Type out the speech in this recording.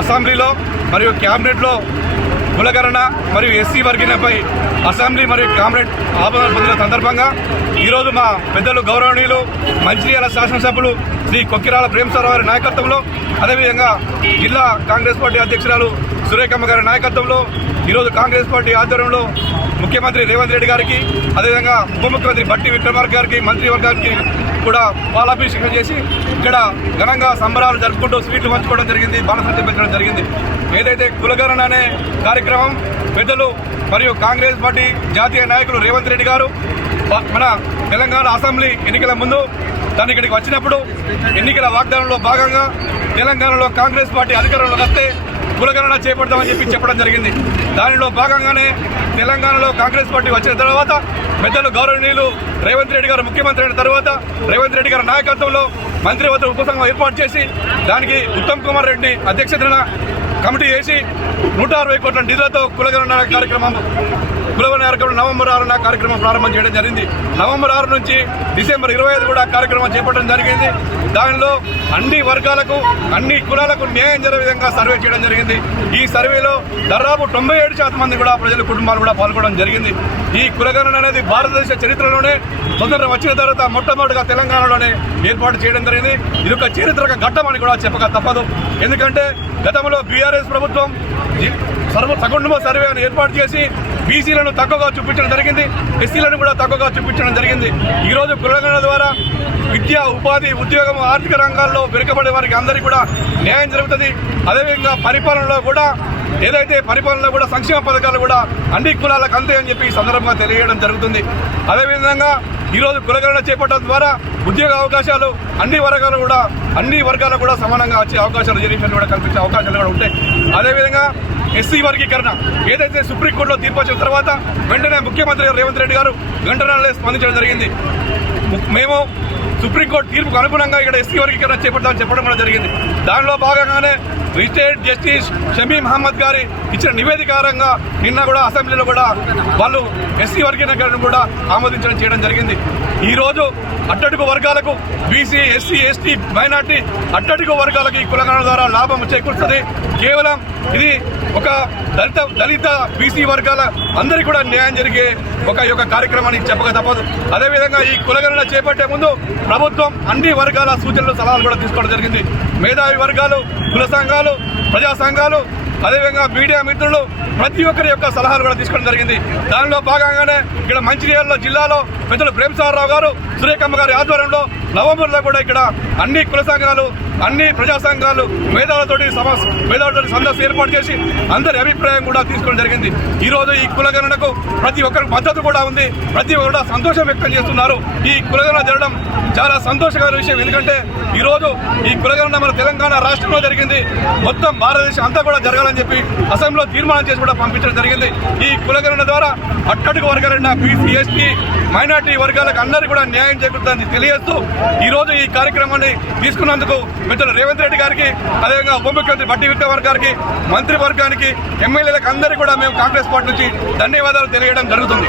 అసెంబ్లీలో మరియు క్యాబినెట్లో కులగణన మరియు ఎస్సీ వర్గీకరణపై అసెంబ్లీ మరియు క్యాబినెట్ ఆమోదం పొందిన సందర్భంగా ఈరోజు మా పెద్దలు గౌరవనీయులు మంచిర్యాల శాసనసభ్యులు శ్రీ కొక్కిరాల ప్రేమసారావు గారి నాయకత్వంలో, అదేవిధంగా జిల్లా కాంగ్రెస్ పార్టీ అధ్యక్షురాలు సురేఖమ్మ గారి నాయకత్వంలో ఈరోజు కాంగ్రెస్ పార్టీ ఆధ్వర్యంలో ముఖ్యమంత్రి రేవంత్ రెడ్డి గారికి, అదేవిధంగా ఉప ముఖ్యమంత్రి బట్టి విక్రమార్క గారికి, మంత్రివర్గానికి కూడా పాలాభిషేకం చేసి ఇక్కడ ఘనంగా సంబరాలు జరుపుకుంటూ స్వీట్లు పంచుకోవడం జరిగింది, బాణసంచ పెంచడం జరిగింది. ఏదైతే కులగణన అనే కార్యక్రమం పెద్దలు మరియు కాంగ్రెస్ పార్టీ జాతీయ నాయకులు రేవంత్ రెడ్డి గారు మన తెలంగాణ అసెంబ్లీ ఎన్నికల ముందు తను ఇక్కడికి వచ్చినప్పుడు ఎన్నికల వాగ్దానంలో భాగంగా తెలంగాణలో కాంగ్రెస్ పార్టీ అధికారంలోకి వస్తే కులగణన చేపడతామని చెప్పడం జరిగింది. దానిలో భాగంగానే తెలంగాణలో కాంగ్రెస్ పార్టీ వచ్చిన తర్వాత పెద్దలు గౌరవనీయులు రేవంత్ రెడ్డి గారు ముఖ్యమంత్రి అయిన తర్వాత రేవంత్ రెడ్డి గారి నాయకత్వంలో మంత్రివర్గ ఉపసంఘం ఏర్పాటు చేసి దానికి ఉత్తమ్ కుమార్ రెడ్డి అధ్యక్షతన కమిటీ వేసి 160 కోట్ల నిధులతో కులగణన కార్యక్రమం నవంబర్ 6న కార్యక్రమం ప్రారంభం చేయడం జరిగింది. నవంబర్ 6 నుంచి డిసెంబర్ 25 కూడా కార్యక్రమం చేపట్టడం జరిగింది. దానిలో అన్ని వర్గాలకు అన్ని కులాలకు న్యాయం జరిగే విధంగా సర్వే చేయడం జరిగింది. ఈ సర్వేలో దాదాపు 97% మంది కూడా ప్రజల కుటుంబాలు కూడా పాల్గొనడం జరిగింది. ఈ కులగణన అనేది భారతదేశ చరిత్రలోనే స్వతంత్రం వచ్చిన తర్వాత మొట్టమొదటిగా తెలంగాణలోనే ఏర్పాటు చేయడం జరిగింది. ఇది ఒక చారిత్రక ఘట్టం అని కూడా చెప్పక తప్పదు. ఎందుకంటే గతంలో బీఆర్ఎస్ ప్రభుత్వం సకుటుంబ సర్వే అని ఏర్పాటు చేసి బీసీలను తక్కువగా చూపించడం జరిగింది, ఎస్సీలను కూడా తక్కువగా చూపించడం జరిగింది. ఈరోజు కులగణన ద్వారా విద్య, ఉపాధి, ఉద్యోగం, ఆర్థిక రంగాల్లో వెనుకబడే వారికి అందరికీ కూడా న్యాయం జరుగుతుంది. అదేవిధంగా పరిపాలనలో కూడా సంక్షేమ పథకాలు కూడా అన్ని కులాలకు అంతే అని చెప్పి ఈ సందర్భంగా తెలియజేయడం జరుగుతుంది. అదేవిధంగా ఈరోజు కులగణన చేపట్టడం ద్వారా ఉద్యోగ అవకాశాలు అన్ని వర్గాలు కూడా సమానంగా వచ్చే అవకాశాలు రిజర్వేషన్ కూడా కల్పించే అవకాశాలు కూడా ఉంటాయి. అదేవిధంగా ఎస్సీ వర్గీకరణ ఏదైతే సుప్రీంకోర్టులో తీర్పు వచ్చిన తర్వాత వెంటనే ముఖ్యమంత్రి రేవంత్ రెడ్డి గారు వెంటనే స్పందించడం జరిగింది. మేము సుప్రీంకోర్టు తీర్పుకు అనుగుణంగా ఇక్కడ ఎస్సీ వర్గీకరణ చేపడతామని చెప్పడం కూడా జరిగింది. దానిలో భాగంగానే రిటైర్డ్ జస్టిస్ షమీ మహమ్మద్ గారి ఇచ్చిన నివేదికారంగా నిన్న కూడా అసెంబ్లీలో కూడా వాళ్ళు ఎస్సీ వర్గీకరణ కూడా ఆమోదించడం చేయడం జరిగింది. ఈరోజు అట్టడుగు వర్గాలకు బీసీ, ఎస్సీ, ఎస్టీ, మైనార్టీ అట్టడుగు వర్గాలకు ఈ కులగణన ద్వారా లాభం చేకూరుతుంది. కేవలం ఇది ఒక దళిత బీసీ వర్గాల అందరికీ కూడా న్యాయం జరిగే ఒక కార్యక్రమానికి చెప్పక తప్పదు. అదేవిధంగా ఈ కులగణన చేపట్టే ముందు ప్రభుత్వం అన్ని వర్గాల సూచనలు, సలహాలు కూడా తీసుకోవడం జరిగింది. మేధావి వర్గాలు, కుల సంఘాలు, ప్రజా సంఘాలు, అదేవిధంగా మీడియా మిత్రులు ప్రతి ఒక్కరి యొక్క సలహాలు కూడా తీసుకోవడం జరిగింది. దానిలో భాగంగానే ఇక్కడ మంచిర్యాల జిల్లాలో పెద్దలు ప్రేమసారావు గారు, సురేఖమ్మ గారి ఆధ్వర్యంలో నవంబర్లో కూడా ఇక్కడ అన్ని కుల సంఘాలు, అన్ని ప్రజా సంఘాలు మేధావులతోటి సందర్శన ఏర్పాటు చేసి అందరి అభిప్రాయం కూడా తీసుకోవడం జరిగింది. ఈరోజు ఈ కులగణనకు ప్రతి ఒక్కరికి మద్దతు కూడా ఉంది, ప్రతి ఒక్కరు కూడా సంతోషం వ్యక్తం చేస్తున్నారు. ఈ కులగణన జరగడం చాలా సంతోషకరమైన విషయం. ఎందుకంటే ఈరోజు ఈ కులగణన మన తెలంగాణ రాష్ట్రంలో జరిగింది, మొత్తం భారతదేశం అంతా కూడా జరగాలని చెప్పి అసెంబ్లీలో తీర్మానం చేసి కూడా పంపించడం జరిగింది. ఈ కులగణన ద్వారా అట్టడుగు వర్గాలైన బీసీ, ఎస్టీ, మైనార్టీ వర్గాలకు అందరికీ కూడా న్యాయం చేకూరుతుందని తెలియజేస్తూ ఈరోజు ఈ కార్యక్రమాన్ని తీసుకున్నందుకు మిత్రులు రేవంత్ రెడ్డి గారికి, అదేవిధంగా ఉప ముఖ్యమంత్రి బట్టి విక్రమార్క గారికి, మంత్రివర్గానికి, ఎమ్మెల్యేలకు అందరికీ కూడా మేము కాంగ్రెస్ పార్టీ నుంచి ధన్యవాదాలు తెలియజేయడం జరుగుతుంది.